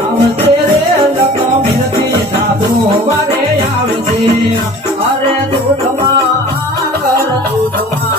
આવશે રે લક્ષ્મીથી સાધુ વારે આવશે અરે દૂધમાં આગળ દૂધમાં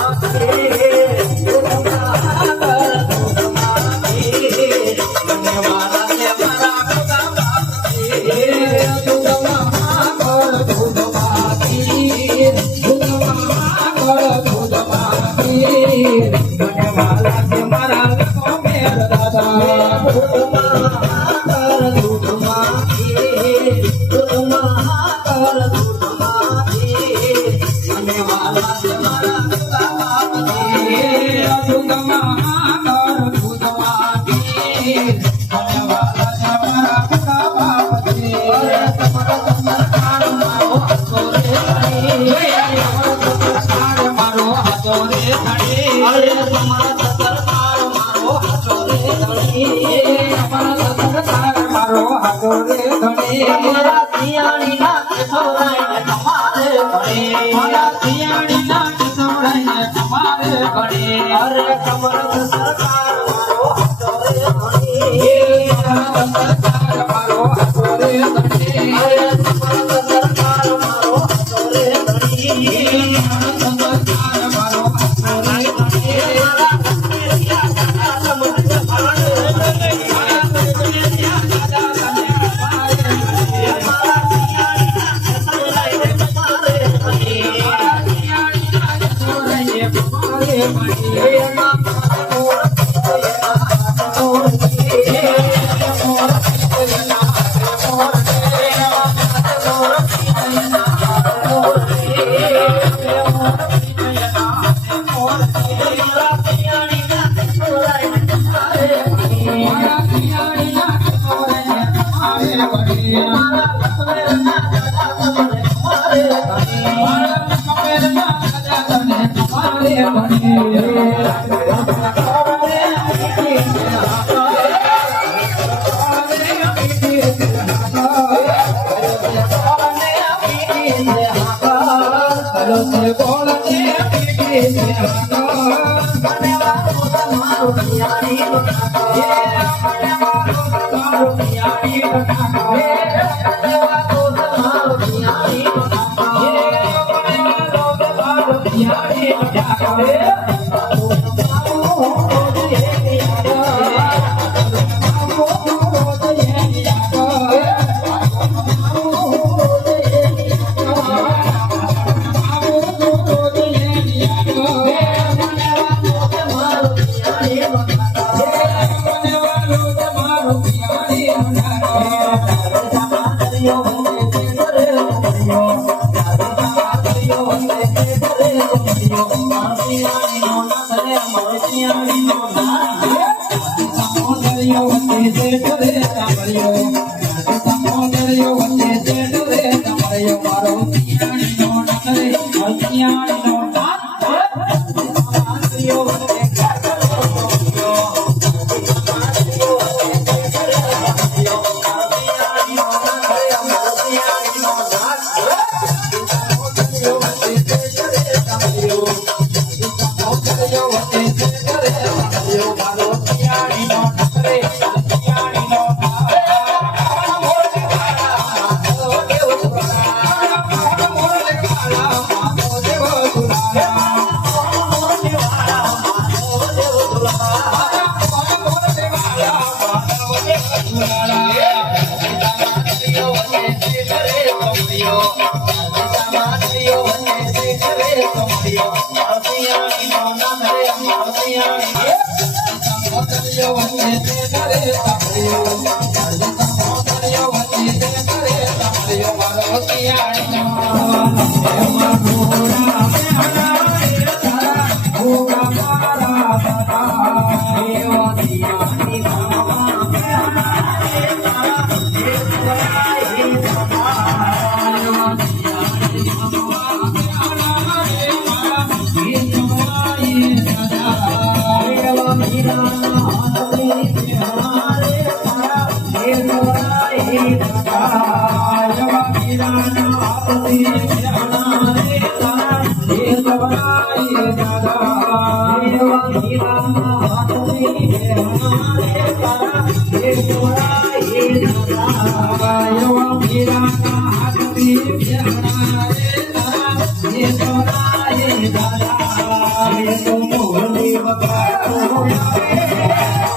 એવા મીરાના હાથથી પ્યારા રે તારા એ તો નાય દાદા એ તો મોહની વગાડતો આવે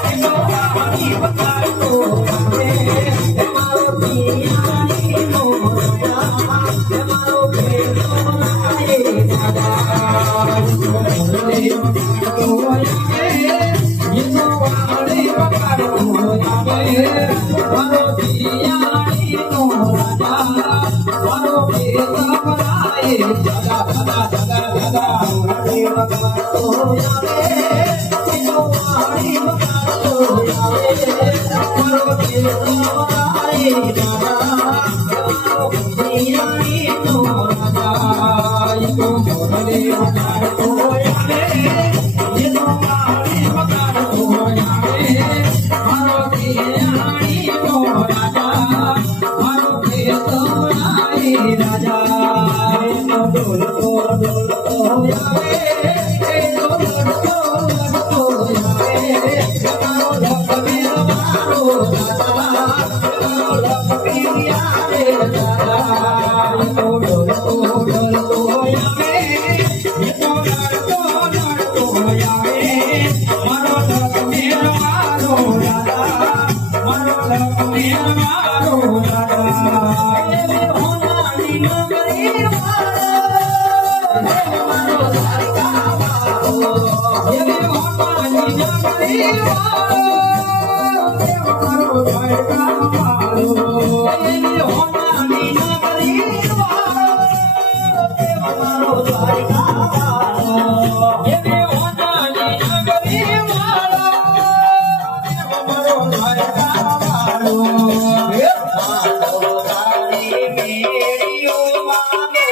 એ તો વાણી વગાડતો આવે એ મારો પિયાની નો રાજા એ મારો ભેટો નાય દાદા એ તો મોહની વગાડતો આવે એ તો વાણી વગાડતો આવે મારો પિયાની નો રાજા મારો ભેટો નાય દાદા દાદા દાદા દાદા વાણી વગાડતો આવે એ તો વાણી વગાડતો આવે મારો ભેટો નાય દાદા મારો પિયાની નો રાજા એ તો મોહની વગાડતો આવે એ તો વાણી વગાડતો આવે મારો પિયાની નો રાજા મારો ભેટો નાય રાજા એ તો ડોલતો ડોલતો આવે એ તો લડતો લડતો આવે મારો લખમીર મારો રાજા મારો લખમીર આવે રાજા એ તો ડોલતો ડોલતો આવે એ તો લડતો લડતો આવે મારો લખમીર મારો રાજા મારો લખમીર મારો રાજા એ હોનાની નગરી મારો દ્વારકા વાળો એ હોનાની નગરી મારો દ્વારકા વાળો એ હોનાની નગરી મારો દ્વારકા વાળો એ હોનાની નગરી મારો દ્વારકા વાળો તારી મેળીઓ માનો રે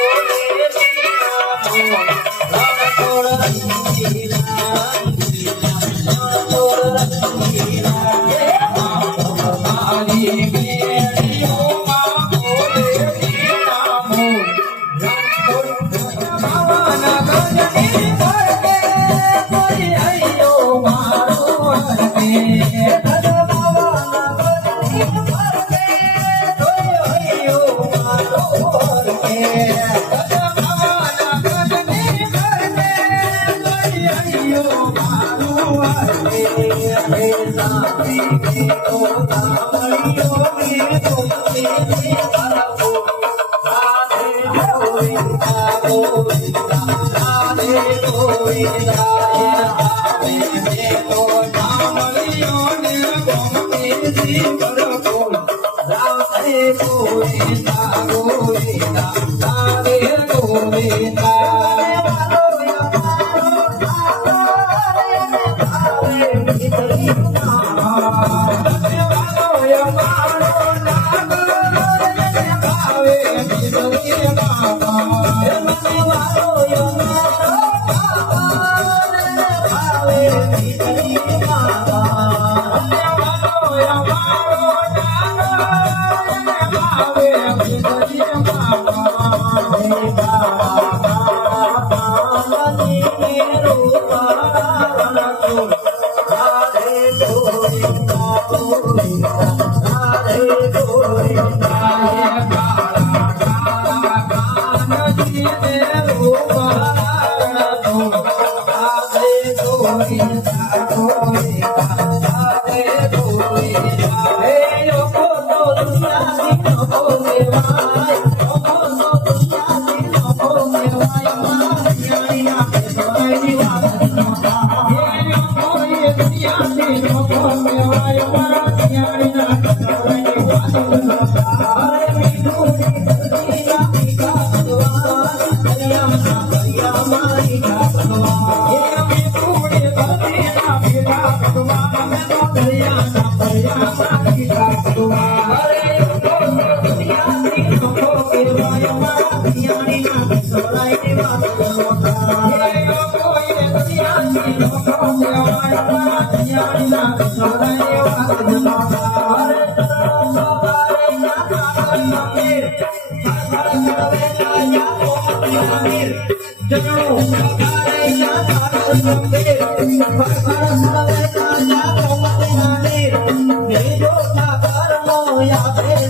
Yo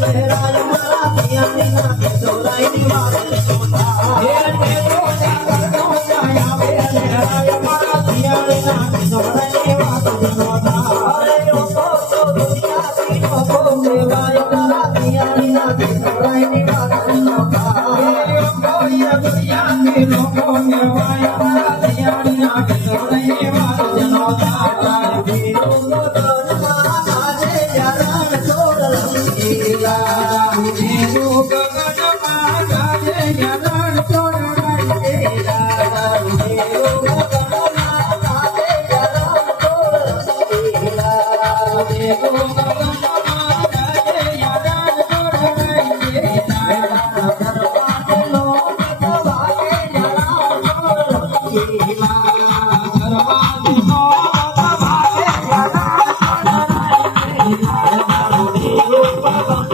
દેવાય તારા દિયાળીના દેવરાયની વાતનો ભાવ ગોયા ગોયા લોકો દેવાય તારા દિયાળીના દેવરાયની વાતનો ભાવ વીરો ગોતરમાં આજે યારણ છોડ રંગીલા વીરો ગગનમાં આજે યારણ છોડ રંગીલા વીરો ગગનમાં આજે યારણ છોડ રંગીલા વીરો ગગનમાં આજે યારણ છોડ રંગીલા દરવાજે લોક વાગે યારણ છોડ રંગીલા દરવાજે લોક વાગે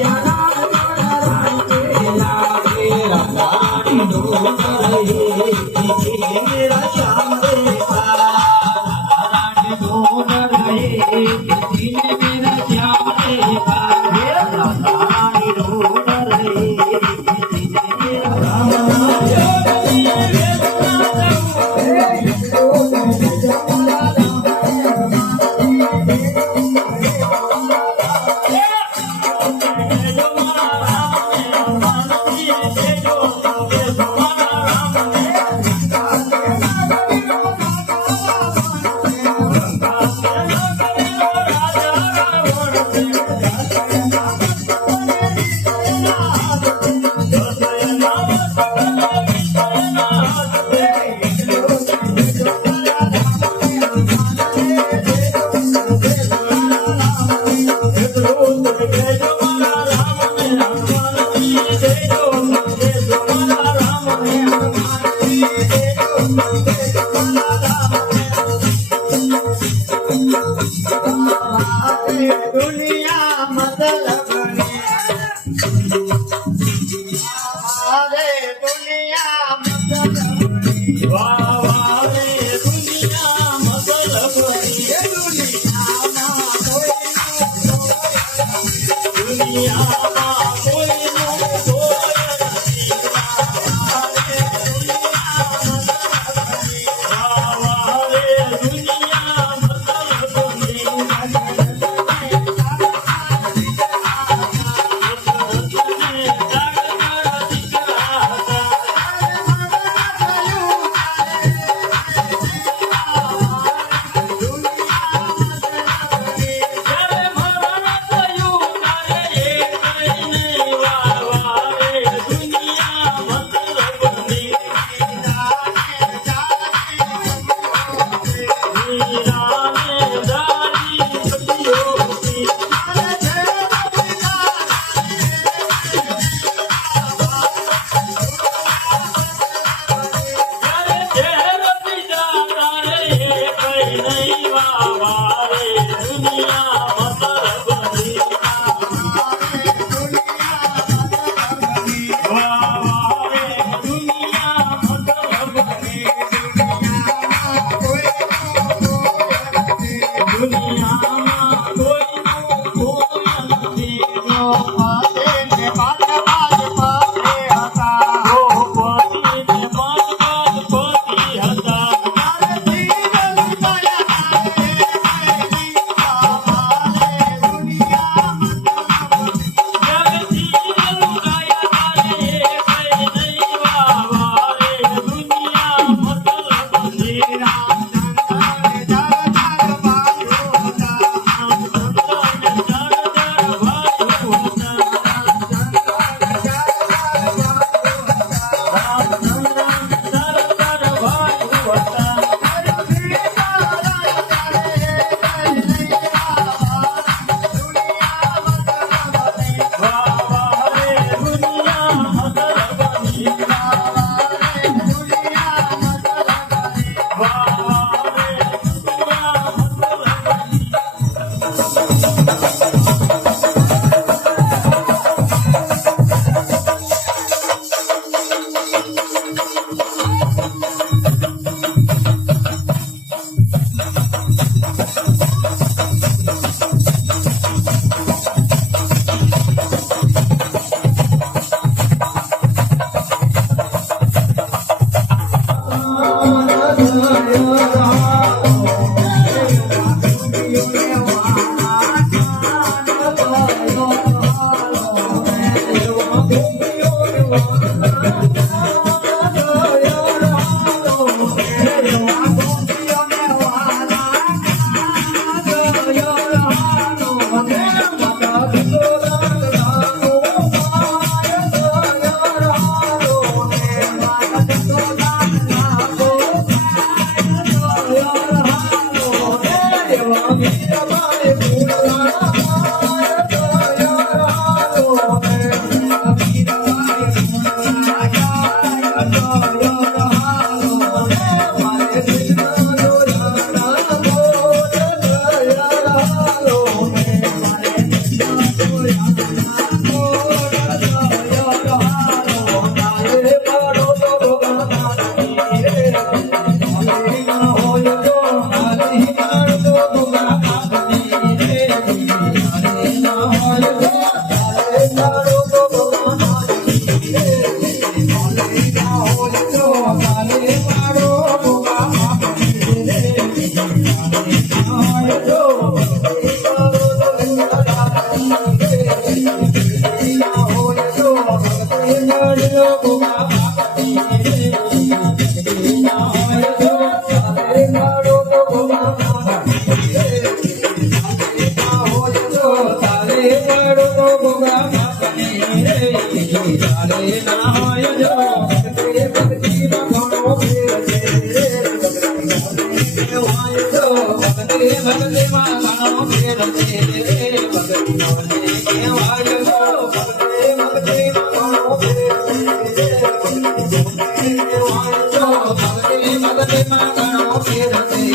યારણ मेरा श्याम देखा रानी ढूंढ रहे मेरा श्याम देखा रानी ढूंढ रहे दुनिया मतलब दुनिया मतलब वाह वाह दुनिया मतलब दुनिया Hare મારો તો ભગવાન તારે મારો તો ભગવાન તારે ના હોય જો ભક્તિ ભગવાનો ફેર છે હોય જો ભક્તિ ભક્તિ માં ઘણો ફેર છે ભક્તિ હોય જો ભક્તિ ભક્તિ માં ઘણો ફેર છે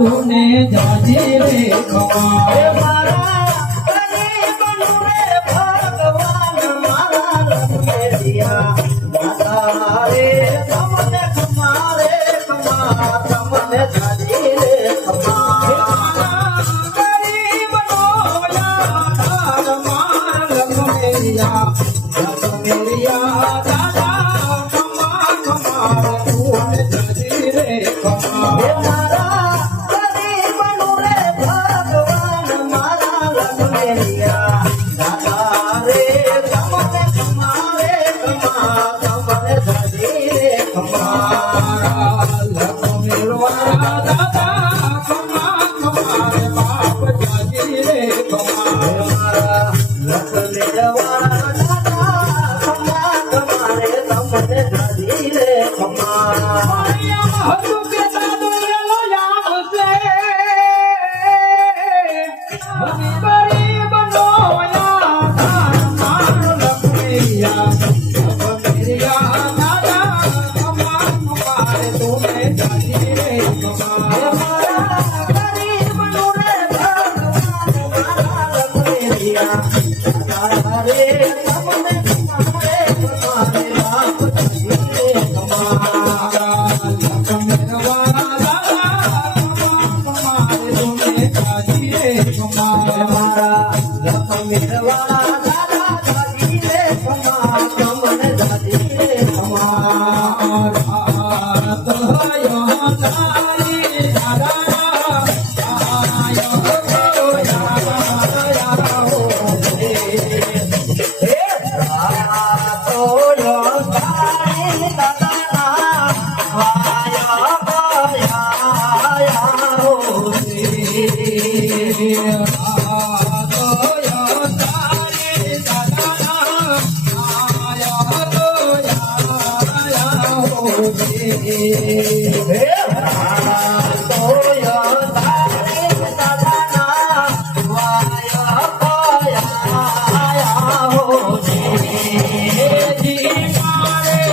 तूने जाजी रे खमा હે તોય તારે દાદાના વાયા પાયા હો જી મારે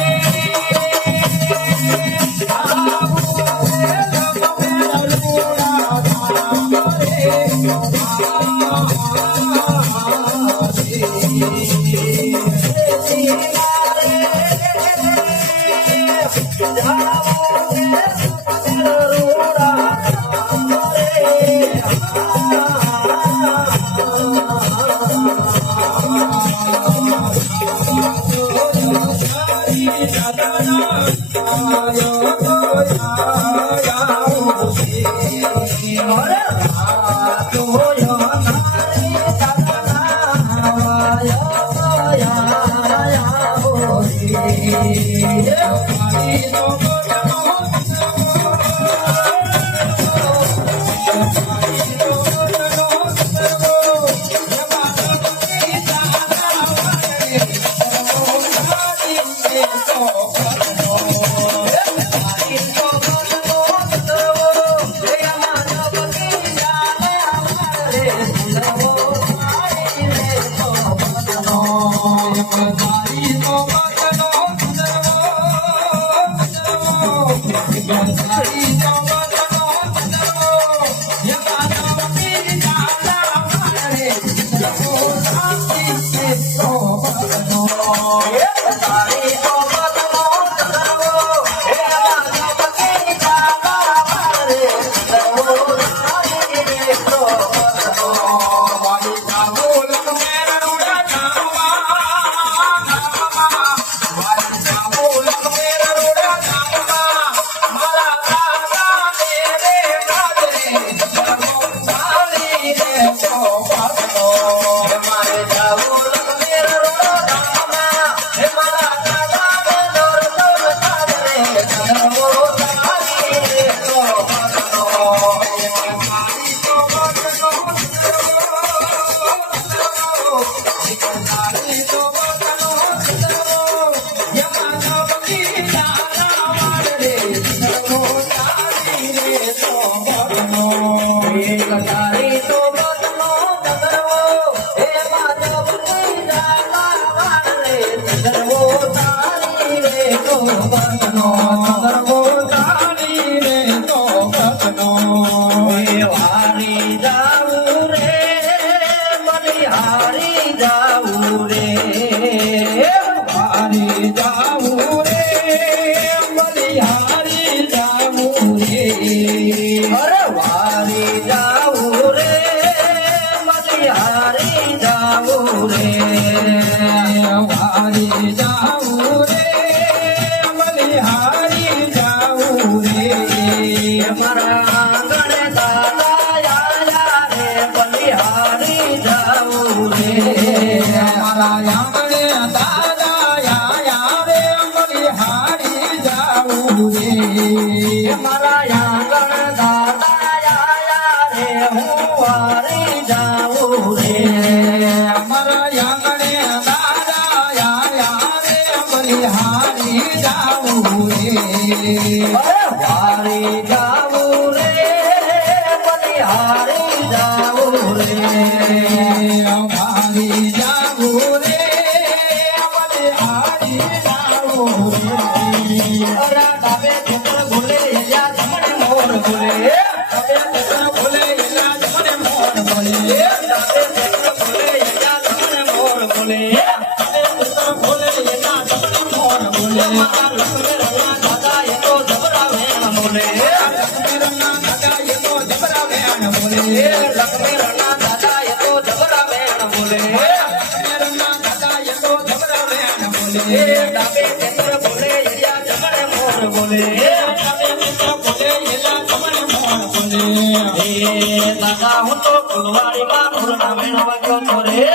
દાદા હું તો ફૂલવાડી માં ફૂલના વેણ વાગ્યો તો રે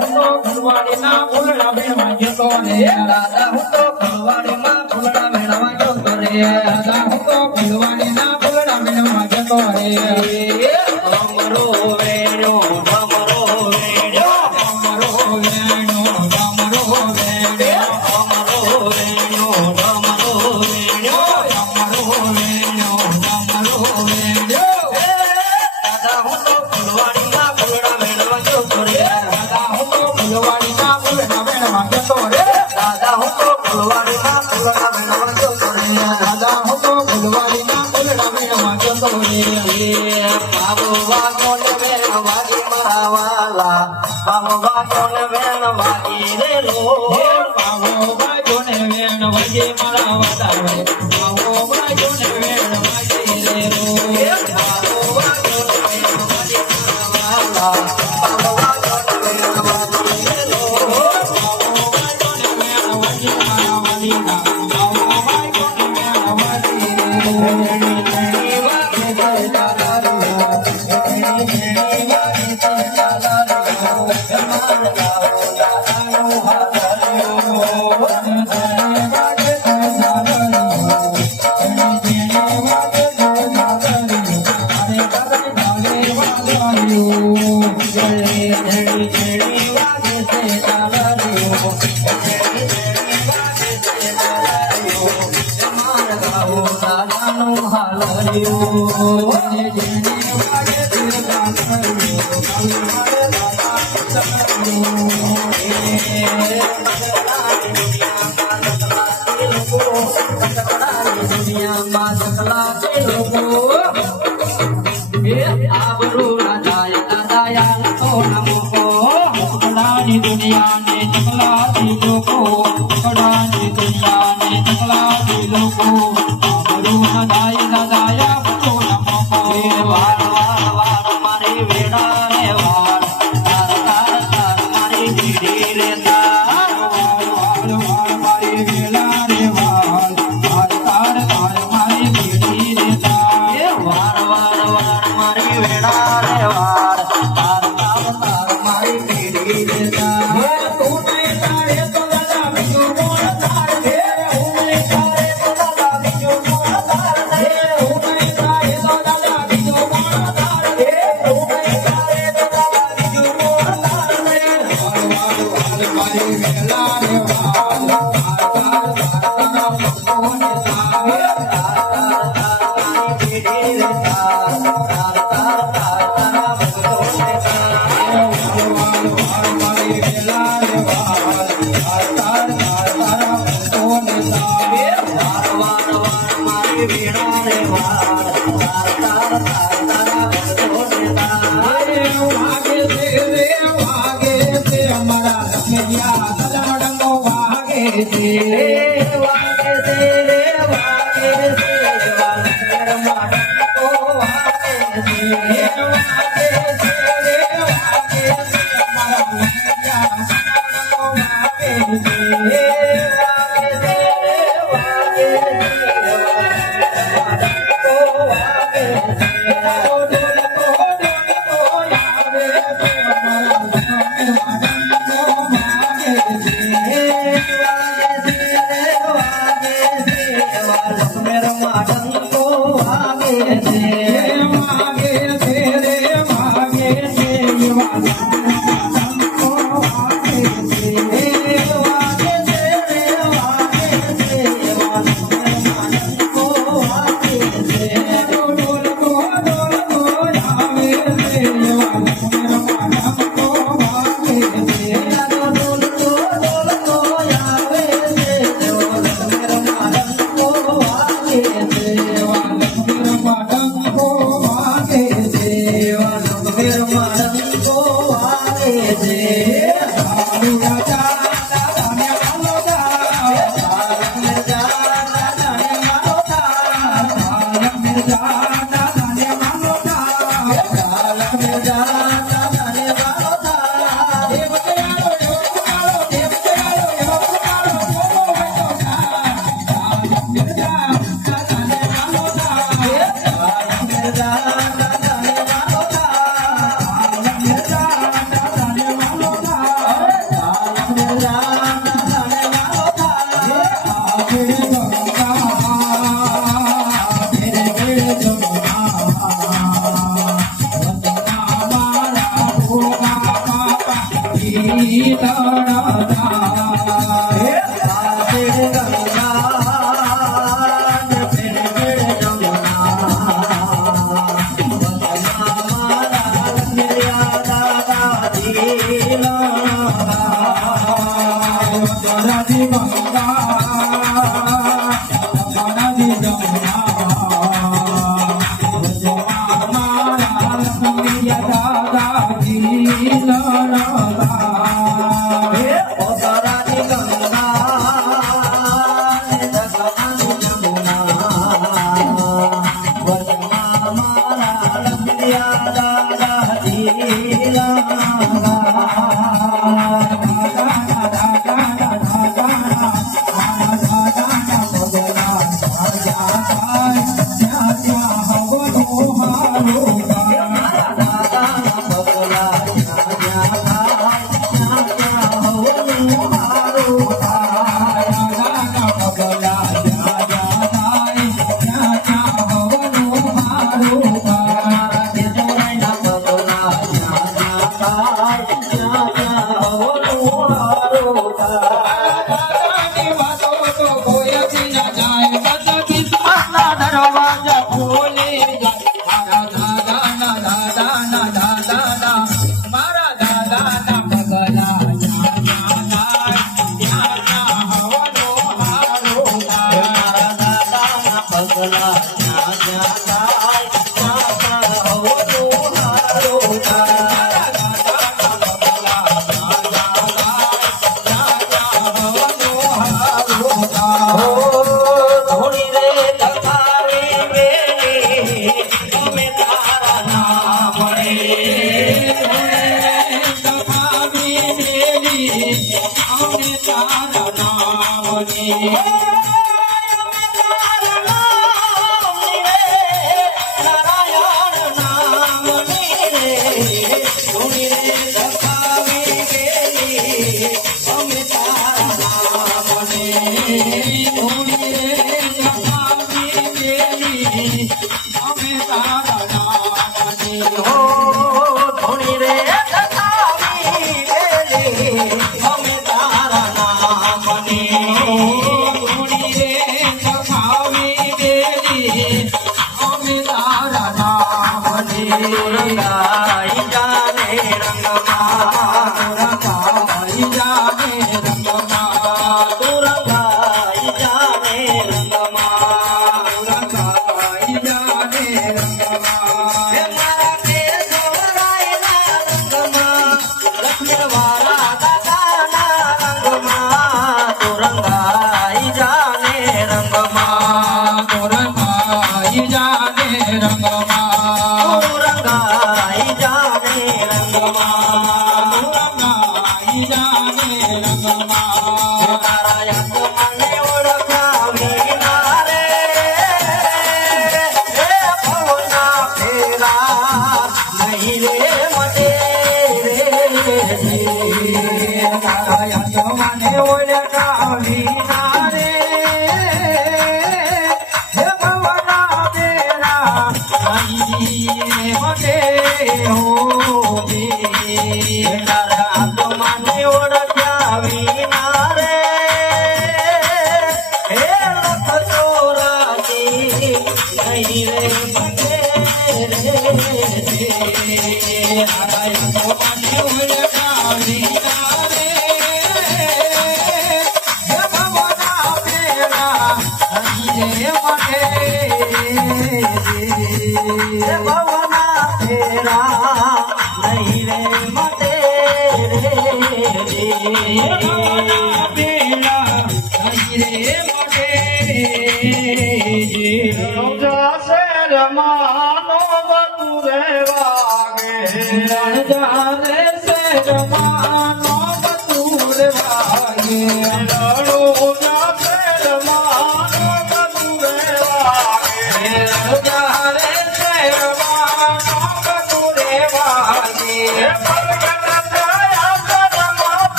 ફૂલવાડી ના ફૂલના વેણ વાગ્યો તો રે દાદા હું તો ફૂલવાડી માં ફૂલના વેણ વાગ્યો તો રે દાદા હું તો ફૂલવાડી ના ફૂલના વેણ વાગ્યો તો રે અમરો વેણ્યો અમરો વેણ્યો અમરો વેણો અમરો વેણો અમરો વેણ્યો અમરો વેણ્યો ફુલવાડીમાં ફૂલડા વેણવા ગયો તો રે દાદા હું તો ફૂલવાડીના ફૂલડા વેણવા ગયો તો રે બાબુ વાગ્યો ને વેણ વાગી મારા વાલા બાબુ વાગ્યો ને વેણ વાગી રે લો બાવો બાજો ને વેણ વાગે મારા વાદા રે બાવો બાજો ને વેણ વાગે રે રો બાબુ વાગ્યો ને વેણ વાગી મારા વાલા બાબુ વાગ્યો ને વેણ વાગી રે લો બાવો બાજો ને વેણ વાગે મારા વાલીના બાવો બાજો ને વેણ વાગે કડાની દુનિયા ને ચકલાથી લોકો કડાની દુનિયા ને ચકલાથી લોકો આબરૂ ન દાય ન દાયા બરો ન મોકો વાર વાર વાર મારી વેડા રે વાર તાર તાર તાર મારી દીડી રે તાર મારી વેલા રે વાલ તાર તાર તાર મારી બેટી રે તાર વાર વાર વાર મારી વેડા રે વાર તાર તાર તાર મારી દીડી રે તાર તું નહીં તારે તો દાદા બીજું કોણ તાર છે હું નહીં તારે તો દાદા બીજું કોણ તાર છે હું નહીં તારે તો દાદા બીજું કોણ તાર છે હું નહીં તારે તો દાદા બીજું કોણ તાર છે વાલ મારી વેલા રે વાલ તાર તાર તારા કોણ તાર મારી દીડી રે તાર તાર તાર તાર તારા ભગતો રે તાર મારી વેલા રે વાલ તાર તાર તારા કોણ તાર વાર વાર વાર મારી વેડા રે વાર તાર તાર તાર તારા ભગતો રે તાર વાગે છે અમારા લખમિયા સદમડંગો વાગે છે વાગે છે રે વાગે છે જવાન માડકો વાગે છે વાગે છે રે વાગે છે અમારા લખમિયા સદમડંગો વાગે છે વાગે છે રે વાગે છે જવાન માડકો વાગે છે ડોલકો આવે છે અમારા લખમિયા સદમડંગો વાગે છે Radhi Banga ઓસરાની ગંગા જગતની જમુના વચમાં મારા લખિયા દાદા દરવાજા ખોલે મારા દાદા ના દાદા મારા દાદા ના પગલા Yeah.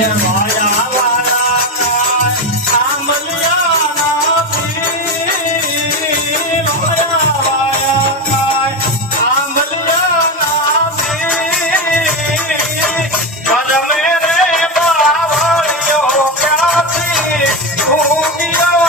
વાયા વાયા આમલિયાના પીર વાયા વાયા આમલિયાના પીર કરમે રે બાવળિયો ક્યાંથી ઊંઘ્યો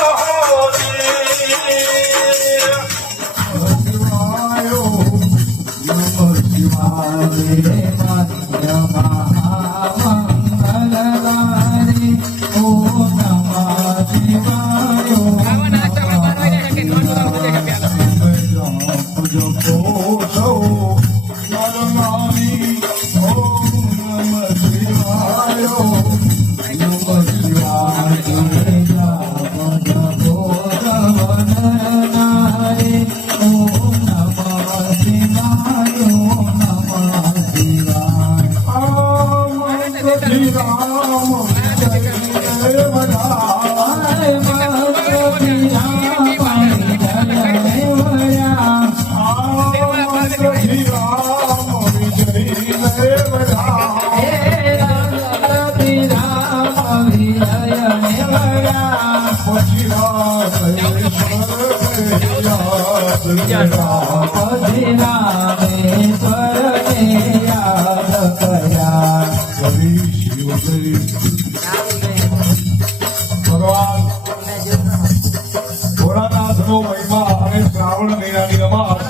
ભોળાનાથનો મહિમા અને શ્રાવણ મહિનાની રમાડ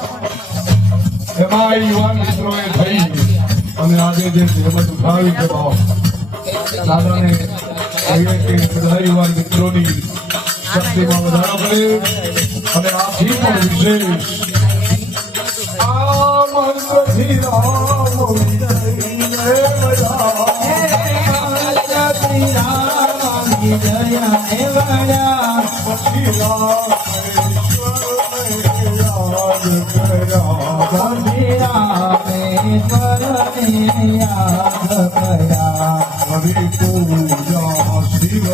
એમાં યુવાન મિત્રોએ થઈ અને આજે જે જહેમત ઉઠાવી છે ભાવ દાદાને કહીએ કે બધા યુવાન મિત્રોની શક્તિમાં વધારો કરે અને આથી પણ વિશેષ આ મંત્રથી રામ વિજય હરિ પૂજા શિવ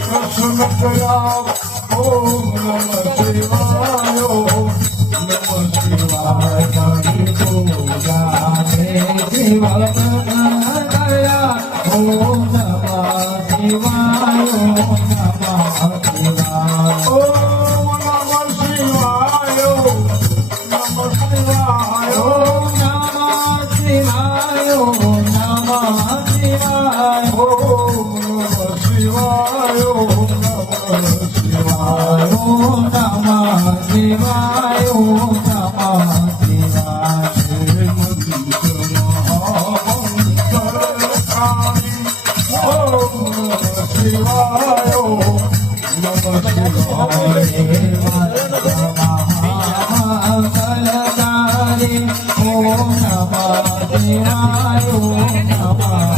પ્રસન્ન કયા ઓમ નમઃ શિવાય નમઃ શિવાય હરિ પૂજા શિવ કયા ઓમ નમઃ શિવાય ઓમ નમઃ શિવાય ઓમ નમઃ શિવાય નમઃ શિવાય ઓમ નમઃ શિવાય ઓમ નમઃ શિવાય ઓમ નમઃ શિવાય ઓમ નમઃ શિવાય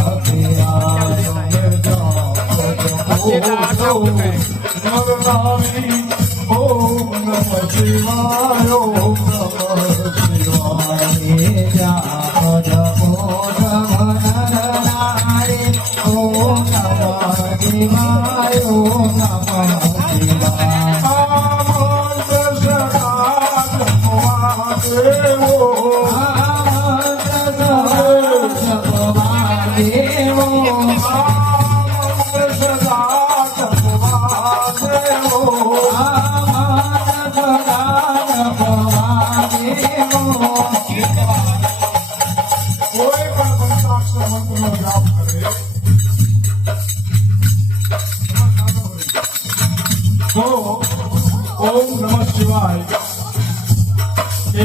ઓમ નમઃ શિવાય ઓમ નમઃ શિવાય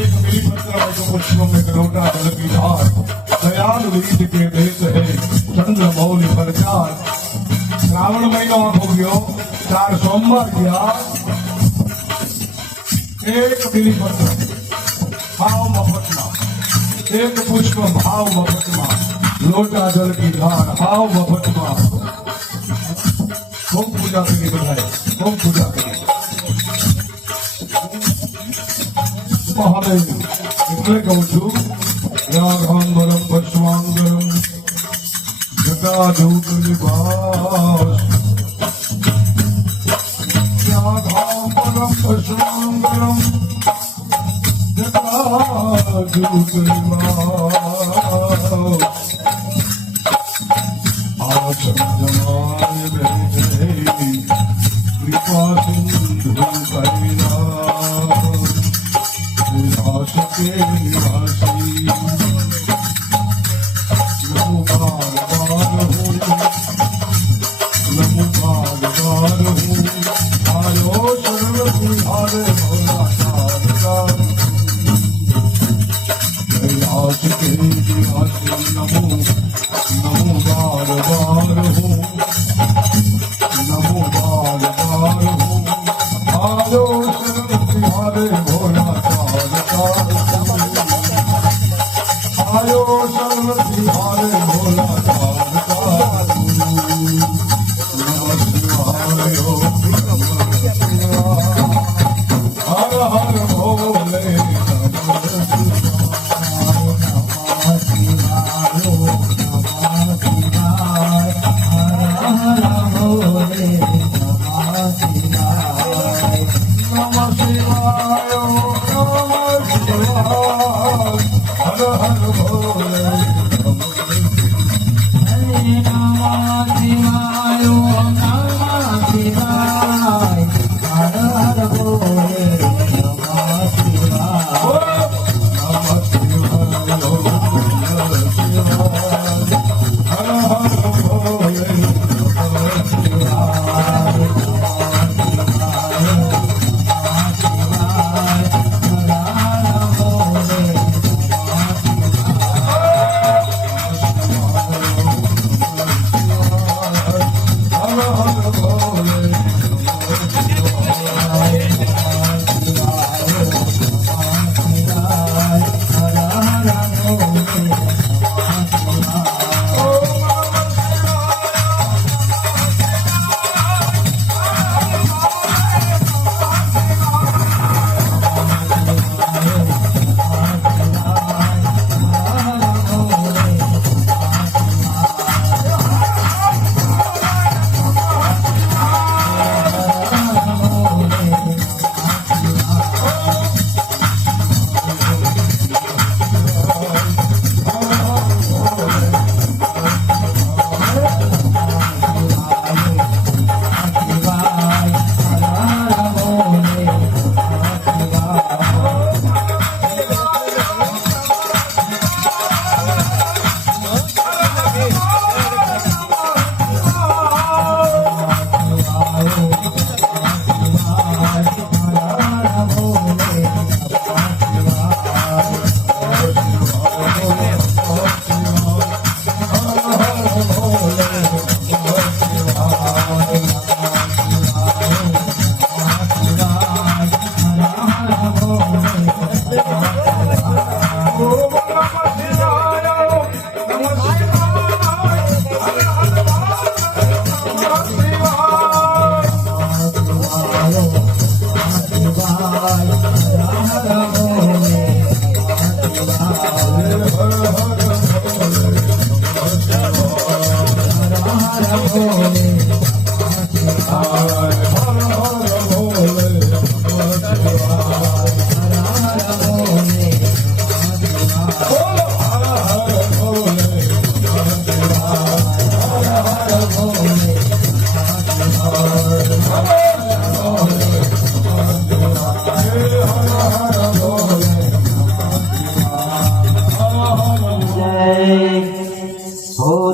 श्रावण महीनो हो गयो 4 सोमवार गया एक बिलीपत्र भाव मफतमा एक पुष्प भाव मफतमा लोटा जल की धार भाव मफतमा खूब पूजा करी बधाई खूब पूजा करी महादेव એટલે કહું છું યાઘાંબરમ પશ્વાંગરમ જટાજૂટ નિવાસ યાઘાંબરમ પશ્વાંગરમ જટાજૂટ નિવાસ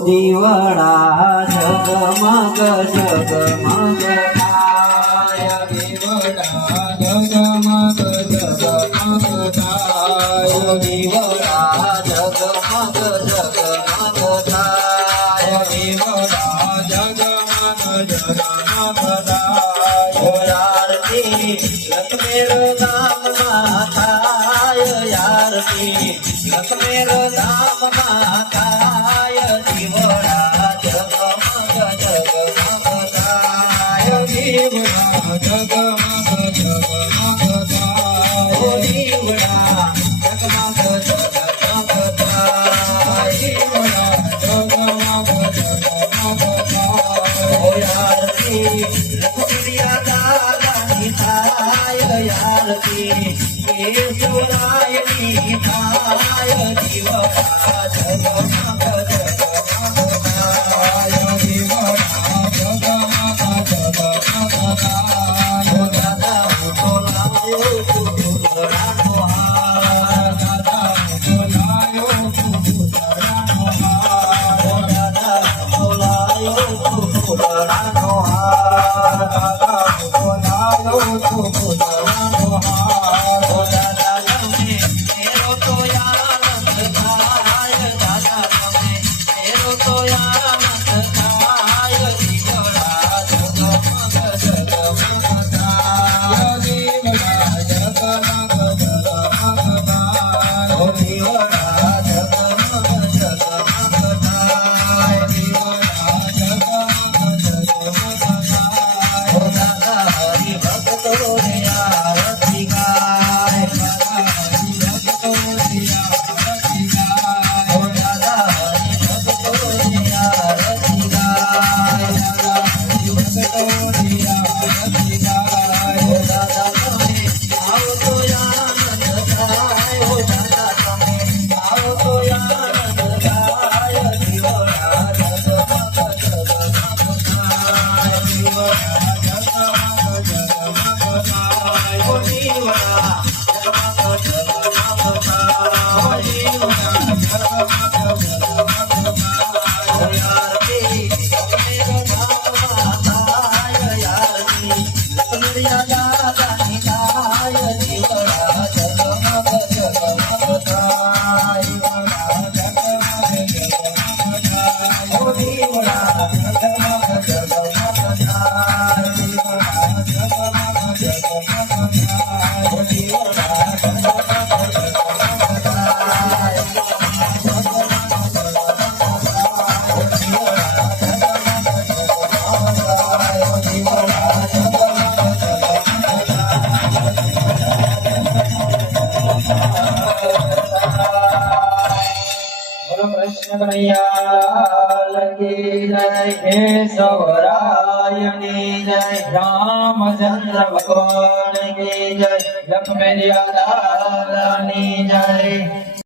દીવડા જગમગ જગમગ થાય દીવડા જગમગ જગમગ થાય દીવડા જગમગ જગમગ થાય દીવડા જગમગ જગમગ થાય આરતી લખમેરો નામમાં થાય આરતી લખમેરો નામમાં થાય દીવડા જગમગ જગમગ થાય દીવડા જગમગ જગમગ થાય દીવડા જગમગ જગમગ થાય દીવડા જગમગ જગમગ થાય આરતી લખમિયા દાદાની થાય આરતી કેશવરાયની થાય દીવડા જગમગ જગમગ થાય દીવડા જગમગ જગમગ થાય દાદા હું તો લાવ્યો કુંભરાનો હાર દાદા બોલાયો કુંભરાનો હાર દાદા હું તો લાવ્યો કુંભરાનો હાર દાદા બોલાયો કુંભરાનો હાર દાદા તમે મેરો તો આનંદ થાય દાદા તમે કનૈયાલાલ કી જય કેશવરાયની જય રામચંદ્ર ભગવાન કી જય લક્ષ્મણ દાદાની જય